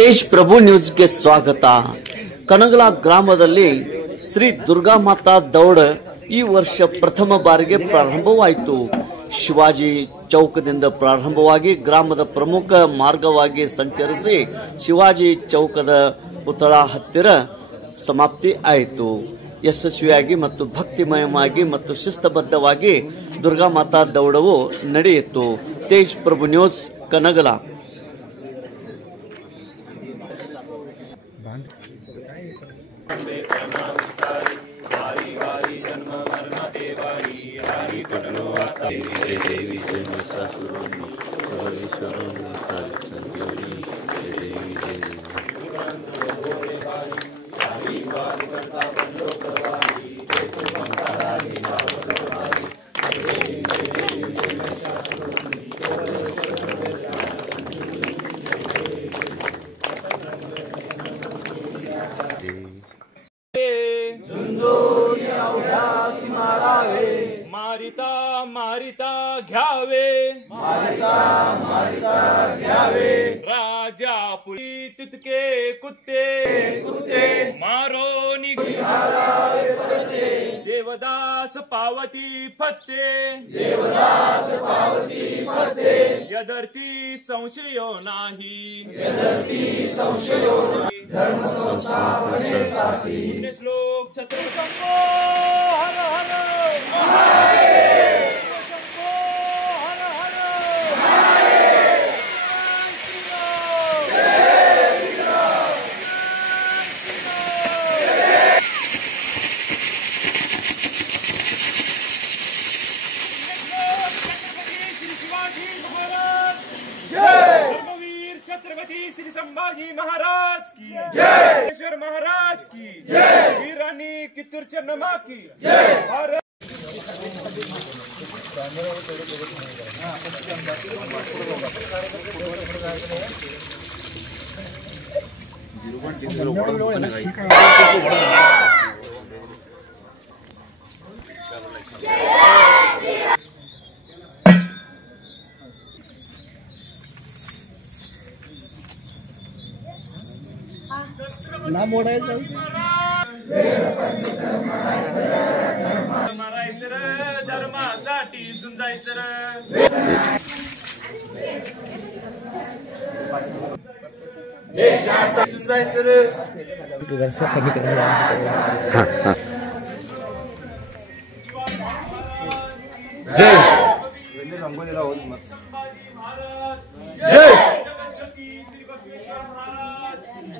ತೇಜ್ ಪ್ರಭು ನ್ಯೂಸ್ಗೆ ಸ್ವಾಗತ. ಕನಗಲ ಗ್ರಾಮದಲ್ಲಿ ಶ್ರೀ ದುರ್ಗಾ ಮಾತಾ ದೌಡ್ ಈ ವರ್ಷ ಪ್ರಥಮ ಬಾರಿಗೆ ಪ್ರಾರಂಭವಾಯಿತು. ಶಿವಾಜಿ ಚೌಕದಿಂದ ಪ್ರಾರಂಭವಾಗಿ ಗ್ರಾಮದ ಪ್ರಮುಖ ಮಾರ್ಗವಾಗಿ ಸಂಚರಿಸಿ ಶಿವಾಜಿ ಚೌಕದ ಪುತಳ ಹತ್ತಿರ ಸಮಾಪ್ತಿ ಆಯಿತು. ಯಶಸ್ವಿಯಾಗಿ ಮತ್ತು ಭಕ್ತಿಮಯವಾಗಿ ಮತ್ತು ಶಿಸ್ತಬದ್ಧವಾಗಿ ದುರ್ಗಾ ಮಾತಾ ದೌಡವು ನಡೆಯಿತು. ತೇಜ್ ಪ್ರಭು ನ್ಯೂಸ್ ಕನಗಲ. मारिता मारिता घ्यावे, मारिता मारिता घ्यावे, राजा पुरी तितके कुत्ते कुत्ते मारो निघाले, देवदास पावती फत्ते, देवदास पावती फत्ते, यदर्थी संशयो नाही, यदर्थी संशयो नाही, धर्म संस्थापनेसाठी श्लोक छत्रपती हर हर छत्रपति श्री संभाजी महाराज की जय, महाराज की जय, वीरानी कित्तूर चन्नम्मा की जय. ना मोडायचं मारायचं रे, धर्मासाठी झुंजायचं रे. देशासाठी झुंजायचं रे.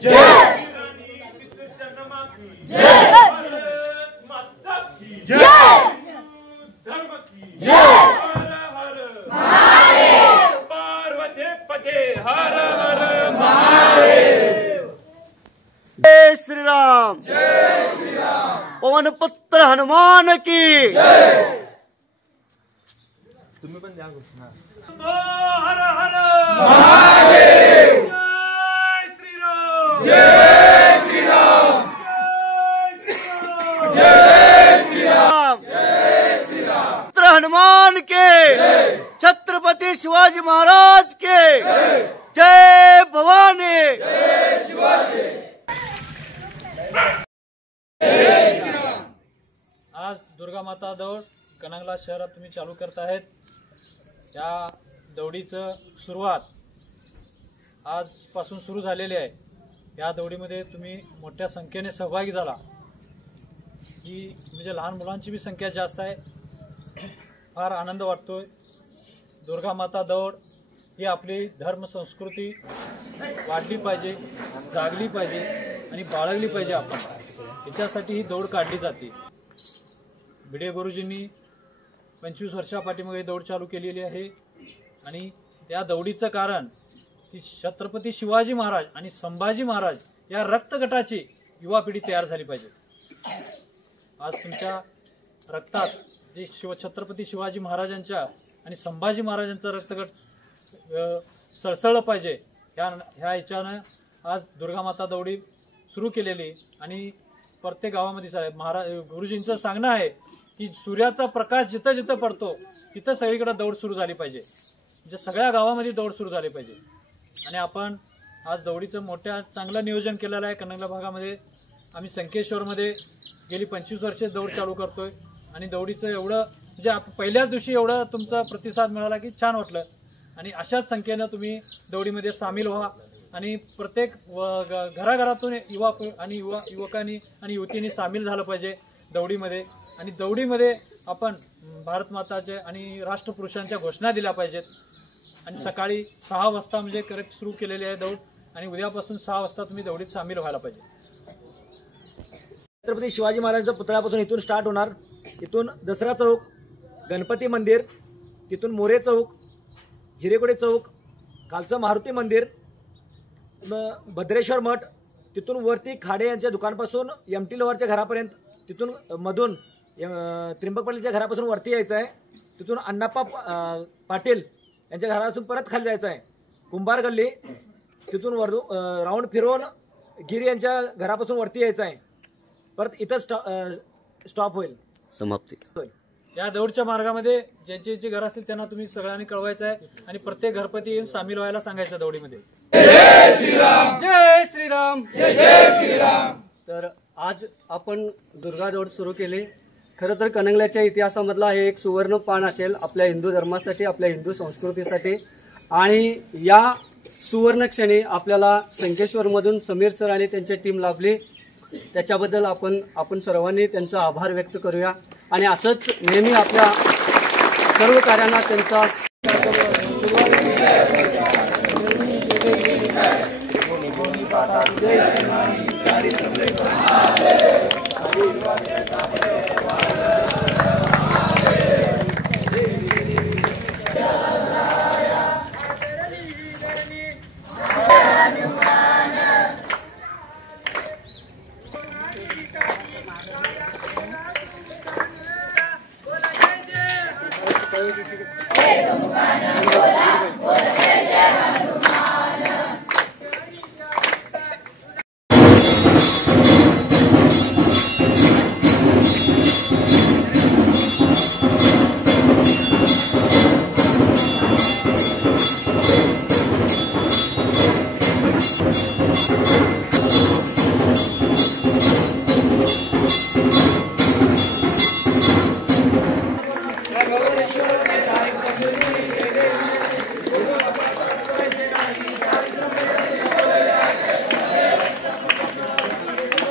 जय जय जय श्री राम, पवन पुत्र हनुमान की तुम्ही पण द्या. हर हर महादेव, जय श्री राम, जय श्री राम, जय श्री राम, जय श्री राम. पुत्र हनुमान के छत्रपति शिवाजी महाराज के जय भवानी, जय शिवाजी. आज दुर्गा माता दौड कनगला शहरात तुम्ही चालू करत आहेत. या दौडीचं सुरुवात आजपासून सुरू झालेली आहे. या दौडीमध्ये तुम्ही मोठ्या संख्येने सहभागी झाला. ही म्हणजे लहान मुलांची बी संख्या जास्त आहे. फार आनंद वाटतोय. दुर्गा माता दौड ही आपली धर्म संस्कृती वाढली पाहिजे, जागली पाहिजे आणि बाळगली पाहिजे. आपण याच्यासाठी ही दौड काढली जाते. भिडे गुरुजींनी 25 वर्षापाठीमागे दौड चालू केलेली आहे. आणि त्या दौडीचं कारण की छत्रपती शिवाजी महाराज आणि संभाजी महाराज या रक्तगटाची युवा पिढी तयार झाली पाहिजे. आज तुमच्या रक्तात जे छत्रपती शिवाजी महाराजांच्या आणि संभाजी महाराजांचं रक्तगट सळसळलं पाहिजे. ह्या याच्यानं आज दुर्गा माता दौडी सुरू केलेली. आणि प्रत्येक गावामध्ये गुरुजींचं सांगणं आहे की सूर्याचा प्रकाश जिथं जिथं पडतो तिथं सगळीकडे दौड सुरू झाली पाहिजे. म्हणजे सगळ्या गावामध्ये दौड सुरू झाली पाहिजे. आणि आपण आज दौडीचं मोठ्या चांगलं नियोजन केलेलं आहे कन्नगला भागामध्ये. आम्ही संकेश्वरमध्ये गेली 25 वर्षे दौड चालू करतोय आणि दौडीचं एवढं म्हणजे पहिल्याच दिवशी एवढं तुमचा प्रतिसाद मिळाला की छान वाटलं. आणि अशाच संख्येनं तुम्ही दौडीमध्ये सामील व्हा आणि प्रत्येक घराघरातून युवकांनी आणि युवतींनी सामील झालं पाहिजे दौडीमध्ये. आणि दौडीमध्ये आपण भारत माताचे आणि राष्ट्रपुरुषांच्या घोषणा दिल्या पाहिजेत. आणि सकाळी 6 वाजता म्हणजे करेक्ट सुरू केलेली आहे दौड आणि उद्यापासून 6 वाजता तुम्ही दौडीत सामील व्हायला पाहिजे. छत्रपती शिवाजी महाराजांच्या पुतळ्यापासून इथून स्टार्ट होणार. इथून दसरा चौक, गणपती मंदिर, तिथून मोरे चौक, हिरेकोडे चौक, खालचं मारुती मंदिर, भद्रेश्वर मठ, तिथून वरती खाडे यांच्या दुकानपासून MT लोअरच्या घरापर्यंत, तिथून मधून त्रिंबक पाटीलच्या घरापासून वरती यायचं आहे. तिथून अण्णाप्पा पाटील यांच्या घरापासून परत खाली जायचं आहे. कुंभार गल्ली, तिथून राऊंड फिरवून गिरी यांच्या घरापासून वरती यायचं आहे. परत इथं स्टॉप होईल, समाप्ती होईल. या दौडच्या मार्गामध्ये ज्यांची घरं असतील त्यांना तुम्ही सगळ्यांनी कळवायचं आहे आणि प्रत्येक घरपती येऊन सामील व्हायला सांगायचं दौडीमध्ये. जय श्रीराम, जय श्रीराम, जय श्रीराम. तर आज आपण दुर्गा दौड सुरू केली. खरं तर कन्नगल्याच्या इतिहासामधला हे एक सुवर्ण पान असेल आपल्या हिंदू धर्मासाठी, आपल्या हिंदू संस्कृतीसाठी. आणि या सुवर्ण क्षणी आपल्याला संकेश्वरमधून समीर सर आणि त्यांची टीम लाभली. त्याच्याबद्दल आपण सर्वांनी त्यांचा आभार व्यक्त करूया. आणि असंच नेहमी आपल्या सर्व कार्यांना त्यांचा जय